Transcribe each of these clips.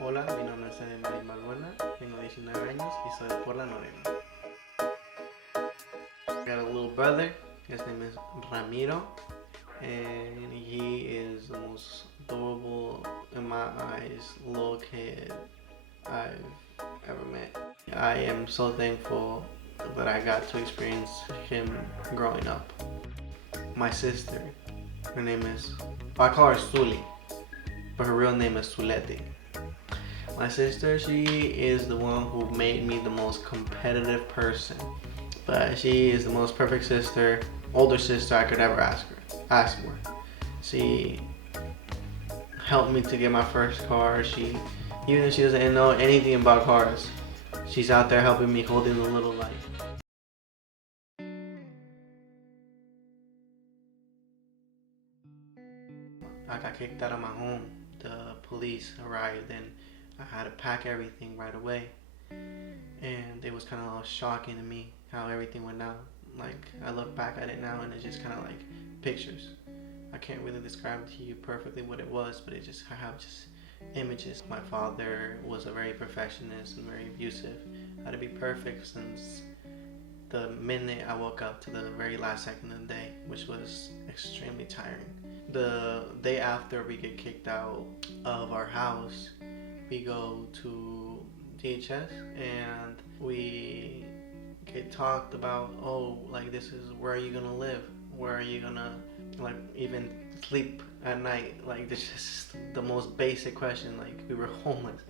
Hola, mi nombre es Marin Balbuena, tengo 19 años y soy de Portland, Oregon. I got a little brother, his name is Ramiro, and he is the most adorable, in my eyes, little kid I've ever met. I am so thankful that I got to experience him growing up. My sister, her name is, I call her Suli, but her real name is Suleti. My sister, she is the one who made me the most competitive person. But she is the most perfect sister, older sister I could ever ask for. She helped me to get my first car. Even if she doesn't know anything about cars, she's out there helping me holding the little light. I got kicked out of my home. The police arrived and I had to pack everything right away. And it was kind of shocking to me how everything went down. Like, I look back at it now and it's just kind of like pictures. I can't really describe to you perfectly what it was, but I have just images. My father was a very perfectionist and very abusive. I had to be perfect since the minute I woke up to the very last second of the day, which was extremely tiring. The day after we get kicked out of our house, we go to DHS and we get talked about, oh, like, this is where are you gonna live? Where are you gonna, like, even sleep at night? Like, this is the most basic question. Like, we were homeless.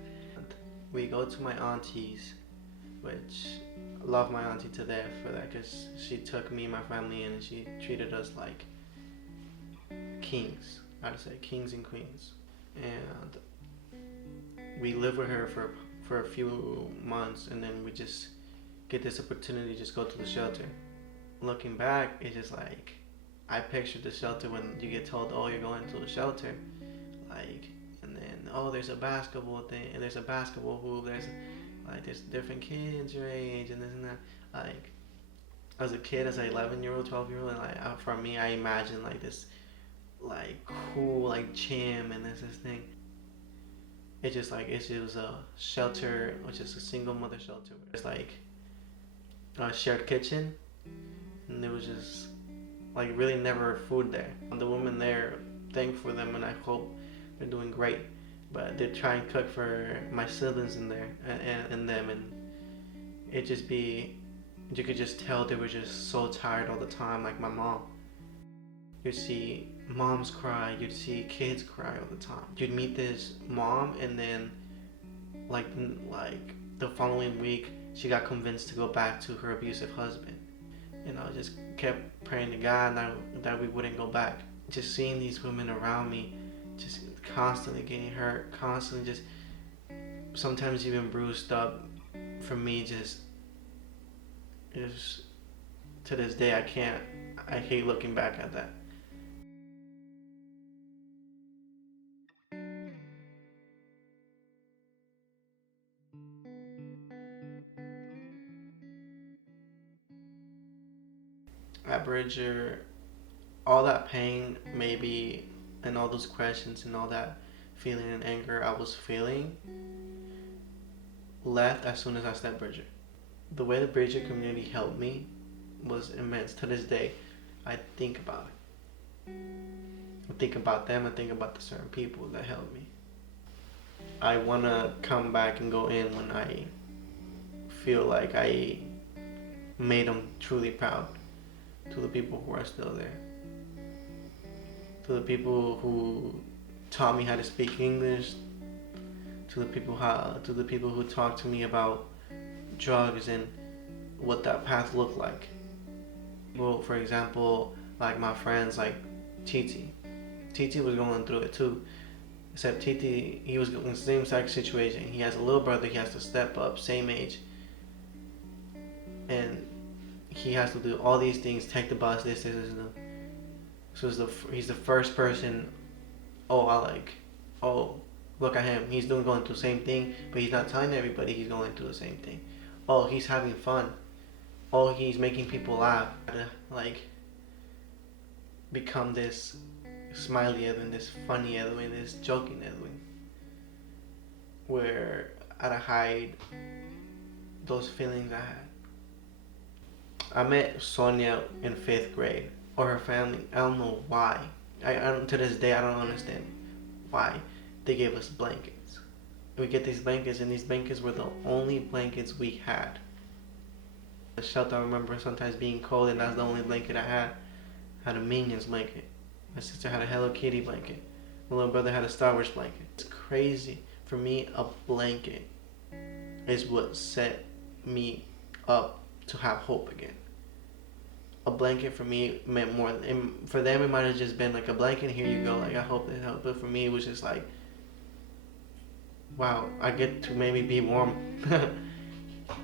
We go to my auntie's, which I love my auntie to death for that, because she took me and my family in and she treated us like kings. I'd say kings and queens. And we live with her for a few months, and then we just get this opportunity to just go to the shelter. Looking back, it's just like, I pictured the shelter when you get told, oh, you're going to the shelter, like, and then, oh, there's a basketball thing, and there's a basketball hoop, there's different kids your age, and this and that. Like, as a kid, as an 11-year-old, 12-year-old, and like, for me, I imagined like this, like, cool, like, gym, and this thing. It just was a shelter, which is a single mother shelter. It's like a shared kitchen, and there was just like really never food there. And the women there, thankful for them, and I hope they're doing great. But they try and cook for my siblings in there and them, and you could just tell they were just so tired all the time. Like my mom, you'd see moms cry, you'd see kids cry all the time. You'd meet this mom, and then like the following week she got convinced to go back to her abusive husband. And I just kept praying to God that we wouldn't go back. Just seeing these women around me just constantly getting hurt, constantly just sometimes even bruised up, for me just to this day I hate looking back at that. At Bridger, all that pain, maybe, and all those questions and all that feeling and anger I was feeling left as soon as I stepped Bridger. The way the Bridger community helped me was immense. To this day, I think about it. I think about them. I think about the certain people that helped me. I want to come back and go in when I feel like I made them truly proud. To the people who are still there. To the people who taught me how to speak English. To the people who talked to me about drugs and what that path looked like. Well, for example, like my friends, like Titi. Titi was going through it too. Except Titi, he was in the same exact situation. He has a little brother, he has to step up, same age. And he has to do all these things, take the bus, this. So he's the first person, look at him. He's going through the same thing, but he's not telling everybody he's going through the same thing. Oh, he's having fun. Oh, he's making people laugh. Like, become this smiley Edwin, this funny Edwin, this joking Edwin, where I'd hide those feelings I had. I met Sonia in 5th grade, or her family. I don't know why. I to this day I don't understand why they gave us blankets. We get these blankets, and these blankets were the only blankets we had. The shelter, I remember sometimes being cold, and that's the only blanket I had. I had a Minions blanket. My sister had a Hello Kitty blanket. My little brother had a Star Wars blanket. It's crazy. For me, a blanket is what set me up to have hope again. A blanket for me meant more. For them, it might have just been like a blanket. Here you go. Like, I hope it helped. But for me, it was just like, wow, I get to maybe be warm.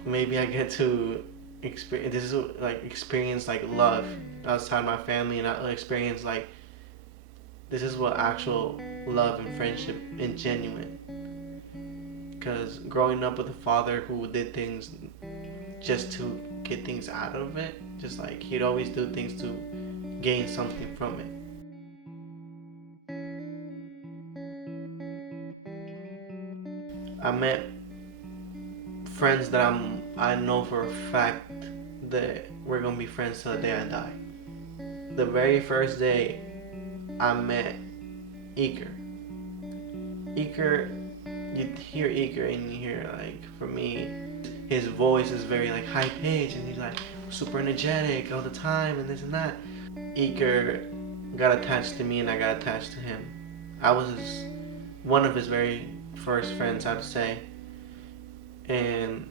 Maybe I get to experience. This is like experience like love outside my family, and I experience like this is what actual love and friendship and genuine. Because growing up with a father who did things just to get things out of it, just like he'd always do things to gain something from it. I met friends that I know for a fact that we're gonna be friends till the day I die. The very first day I met Iker. You hear Iker and you hear, like, for me, his voice is very like high pitched, and he's like super energetic all the time and this and that. Iker got attached to me and I got attached to him. I was one of his very first friends, I'd say, and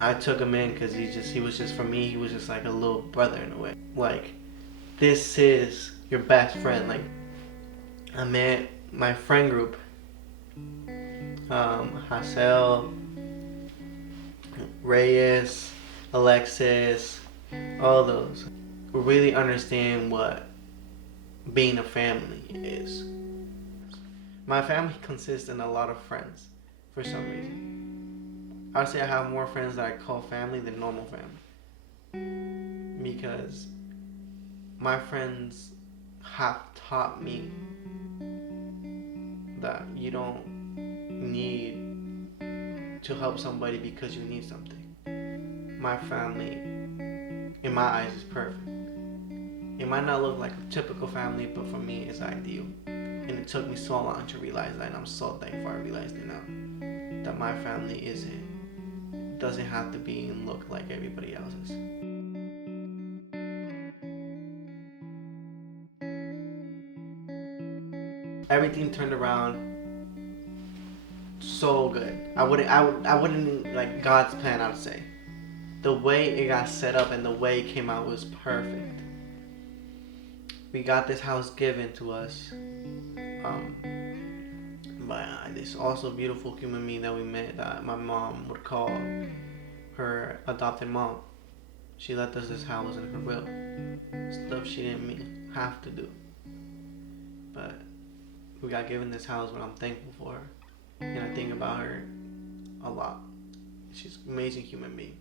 I took him in because he was just, for me, he was just like a little brother in a way. Like, this is your best friend. Like, I met my friend group, Hassel, Reyes, Alexis, all those who really understand what being a family is. My family consists in a lot of friends for some reason. I'd say I have more friends that I call family than normal family, because my friends have taught me that you don't need to help somebody because you need something. My family, in my eyes, is perfect. It might not look like a typical family, but for me, it's ideal. And it took me so long to realize that, and I'm so thankful I realized it now. That my family doesn't have to be and look like everybody else's. Everything turned around so good. I wouldn't like God's plan, I would say. The way it got set up and the way it came out was perfect. We got this house given to us by this also beautiful human being that we met, that my mom would call her adopted mom. She left us this house in her will. Stuff she didn't have to do. But we got given this house, and I'm thankful for her. And I think about her a lot. She's an amazing human being.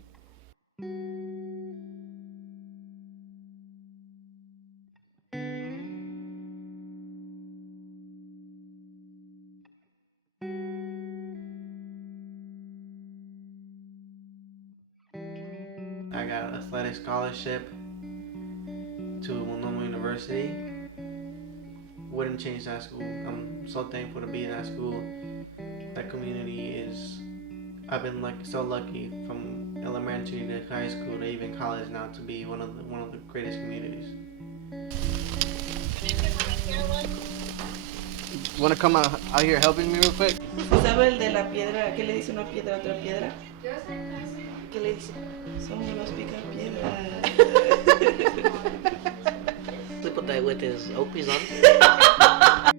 I got an athletic scholarship to Multnomah University. Wouldn't change that school. I'm so thankful to be in that school. That community is, I've been so lucky from elementary to high school to even college now to be one of the greatest communities. Want to come out here helping me real quick? ¿Sabe el de la piedra? ¿Qué le dice una piedra a otra piedra? ¿Qué le dice? Somos unos picapiedras. They put that with his Oakley's on.